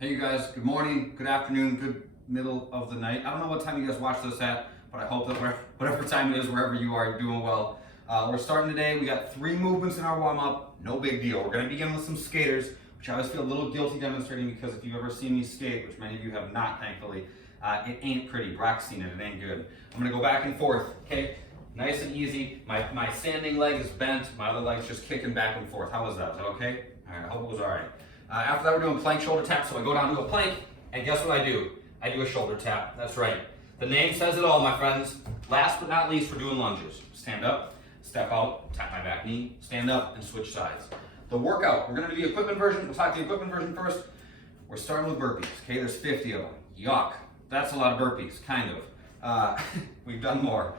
Hey you guys, good morning, good afternoon, good middle of the night. I don't know what time you guys watch this at, but I hope that whatever time it is, wherever you are, you're doing well. We're starting today. We got 3 movements in our warm-up, no big deal. We're gonna begin with some skaters, which I always feel a little guilty demonstrating because if you've ever seen me skate, which many of you have not, thankfully, it ain't pretty. Brock's seen it, it ain't good. I'm gonna go back and forth, okay? Nice and easy. My standing leg is bent, my other leg's just kicking back and forth. How was that? Is that okay? All right, I hope it was all right. After that, we're doing plank shoulder tap. So I go down to a plank, and guess what I do? I do a shoulder tap. That's right. The name says it all, my friends. Last but not least, we're doing lunges. Stand up, step out, tap my back knee, stand up, and switch sides. The workout, we're gonna do the equipment version. We'll talk the equipment version first. We're starting with burpees, okay? There's 50 of them. Yuck. That's a lot of burpees, kind of. We've done more.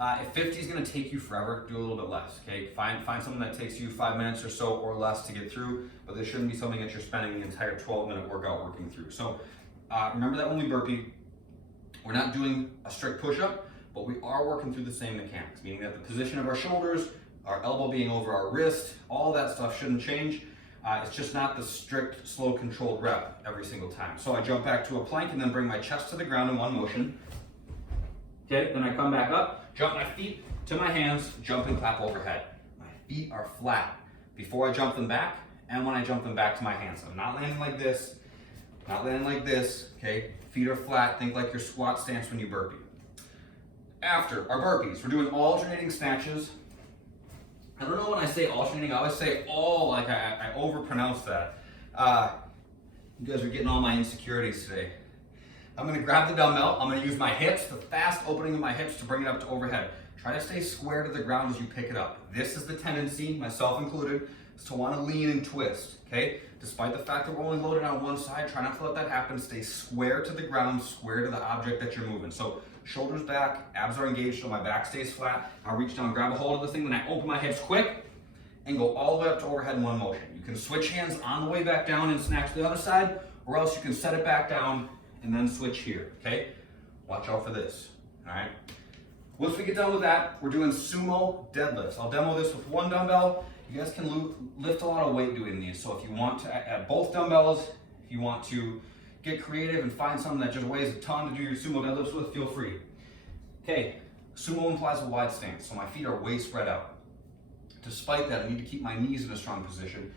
If 50 is going to take you forever, do a little bit less, okay? Find something that takes you 5 minutes or so or less to get through, but this shouldn't be something that you're spending the entire 12-minute workout working through. So remember that when we burpee, we're not doing a strict push-up, but we are working through the same mechanics, meaning that the position of our shoulders, our elbow being over our wrist, all that stuff shouldn't change. It's just not the strict, slow, controlled rep every single time. So I jump back to a plank and then bring my chest to the ground in one motion. Okay, then I come back up, jump my feet to my hands, jump and clap overhead. My feet are flat before I jump them back and when I jump them back to my hands. I'm not landing like this, not landing like this, okay? Feet are flat, think like your squat stance when you burpee. After our burpees, we're doing alternating snatches. I don't know when I say alternating, I always say all, like I overpronounce that. You guys are getting all my insecurities today. I'm gonna grab the dumbbell, I'm gonna use my hips, the fast opening of my hips to bring it up to overhead. Try to stay square to the ground as you pick it up. This is the tendency, myself included, is to wanna lean and twist, okay? Despite the fact that we're only loaded on one side, try not to let that happen. Stay square to the ground, square to the object that you're moving. So shoulders back, abs are engaged so my back stays flat. I'll reach down, grab a hold of this thing, then I open my hips quick and go all the way up to overhead in one motion. You can switch hands on the way back down and snatch the other side, or else you can set it back down and then switch here, okay? Watch out for this, all right? Once we get done with that, we're doing sumo deadlifts. I'll demo this with one dumbbell. You guys can lift a lot of weight doing these, so if you want to add both dumbbells, if you want to get creative and find something that just weighs a ton to do your sumo deadlifts with, feel free. Okay, sumo implies a wide stance, so my feet are way spread out. Despite that, I need to keep my knees in a strong position,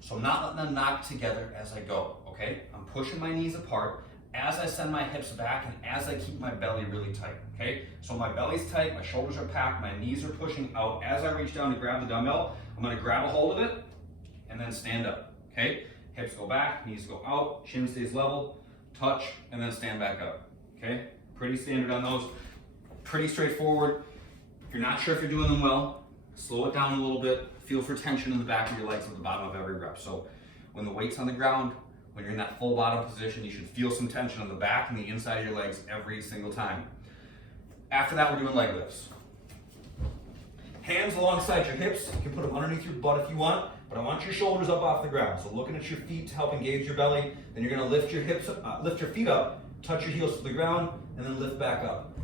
so I'm not letting them knock together as I go, okay? I'm pushing my knees apart as I send my hips back and as I keep my belly really tight, okay? So my belly's tight, my shoulders are packed, my knees are pushing out. As I reach down to grab the dumbbell, I'm gonna grab a hold of it and then stand up, okay? Hips go back, knees go out, chin stays level, touch, and then stand back up, okay? Pretty standard on those, pretty straightforward. If you're not sure if you're doing them well, slow it down a little bit, feel for tension in the back of your legs at the bottom of every rep. So when the weight's on the ground, when you're in that full bottom position, you should feel some tension on the back and the inside of your legs every single time. After that, we're doing leg lifts. Hands alongside your hips. You can put them underneath your butt if you want, but I want your shoulders up off the ground. So looking at your feet to help engage your belly. Then you're gonna lift your hips, lift your feet up, touch your heels to the ground, and then lift back up.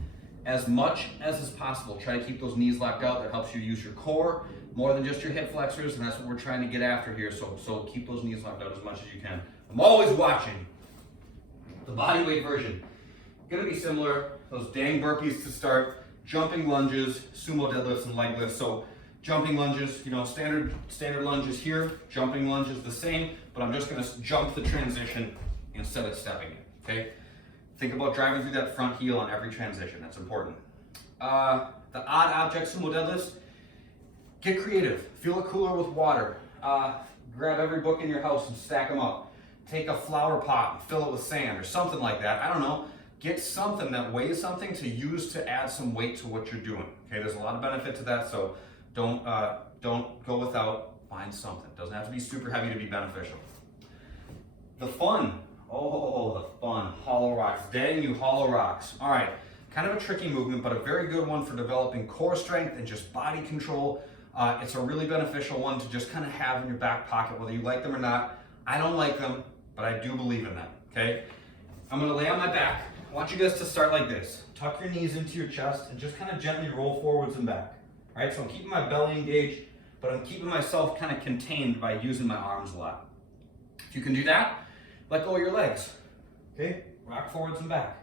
As much as is possible, try to keep those knees locked out. That helps you use your core more than just your hip flexors, and that's what we're trying to get after here. So keep those knees locked out as much as you can. I'm always watching. The body weight version, gonna be similar. Those dang burpees to start, jumping lunges, sumo deadlifts, and leg lifts. So jumping lunges, you know, standard lunges here, jumping lunges the same, but I'm just gonna jump the transition instead of stepping it, okay? Think about driving through that front heel on every transition, that's important. The odd object sumo deadlifts, get creative. Fill a cooler with water. Grab every book in your house and stack them up. Take a flower pot and fill it with sand or something like that. I don't know. Get something that weighs something to use to add some weight to what you're doing. Okay, there's a lot of benefit to that, so don't go without. Find something. Doesn't have to be super heavy to be beneficial. The fun. Oh, the fun. Hollow rocks. Dang you hollow rocks. All right, kind of a tricky movement, but a very good one for developing core strength and just body control. It's a really beneficial one to just kind of have in your back pocket, whether you like them or not. I don't like them, but I do believe in them, okay? I'm gonna lay on my back. I want you guys to start like this. Tuck your knees into your chest and just kind of gently roll forwards and back. All right, so I'm keeping my belly engaged, but I'm keeping myself kind of contained by using my arms a lot. If you can do that, let go of your legs. Okay, rock forwards and back.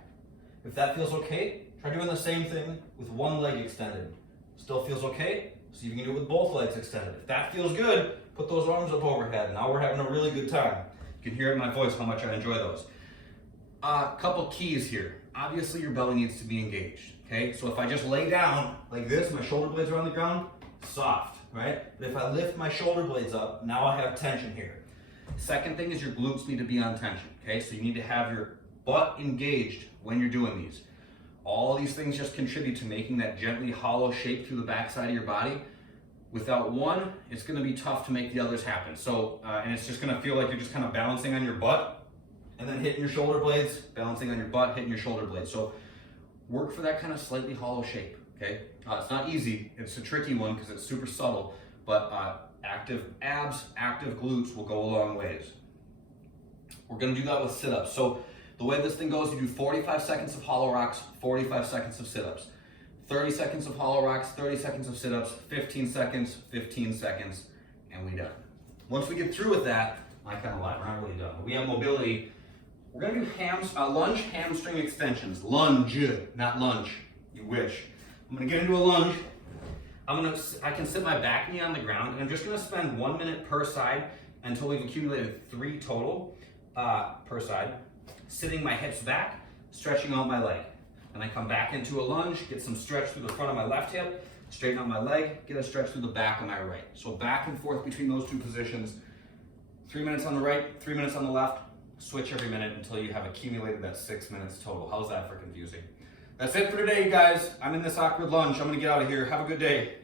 If that feels okay, try doing the same thing with one leg extended. Still feels okay? See if you can do it with both legs extended. If that feels good, put those arms up overhead. Now we're having a really good time. You can hear it in my voice how much I enjoy those. Couple keys here. Obviously your belly needs to be engaged, okay? So if I just lay down like this, my shoulder blades are on the ground, soft, right? But if I lift my shoulder blades up, now I have tension here. Second thing is your glutes need to be on tension, okay? So you need to have your butt engaged when you're doing these. All these things just contribute to making that gently hollow shape through the backside of your body. Without one, it's gonna be tough to make the others happen. So, and it's just gonna feel like you're just kind of balancing on your butt and then hitting your shoulder blades, balancing on your butt, hitting your shoulder blades. So work for that kind of slightly hollow shape, okay? It's not easy, it's a tricky one because it's super subtle, but active abs, active glutes will go a long ways. We're gonna do that with sit-ups. So the way this thing goes, you do 45 seconds of hollow rocks, 45 seconds of sit-ups. 30 seconds of hollow rocks, 30 seconds of sit-ups, 15 seconds, 15 seconds, and we done. Once we get through with that, I kind of lied, we're not really done, but we have mobility. We're gonna do lunge hamstring extensions. Lunge, not lunge, you wish. I'm gonna get into a lunge. I can sit my back knee on the ground, and I'm just gonna spend 1 minute per side until we've accumulated 3 total per side. Sitting my hips back, stretching out my leg. And I come back into a lunge, get some stretch through the front of my left hip, straighten out my leg, get a stretch through the back of my right. So back and forth between those two positions. 3 minutes on the right, 3 minutes on the left. Switch every minute until you have accumulated that 6 minutes total. How's that for confusing? That's it for today, you guys. I'm in this awkward lunge. I'm gonna get out of here. Have a good day.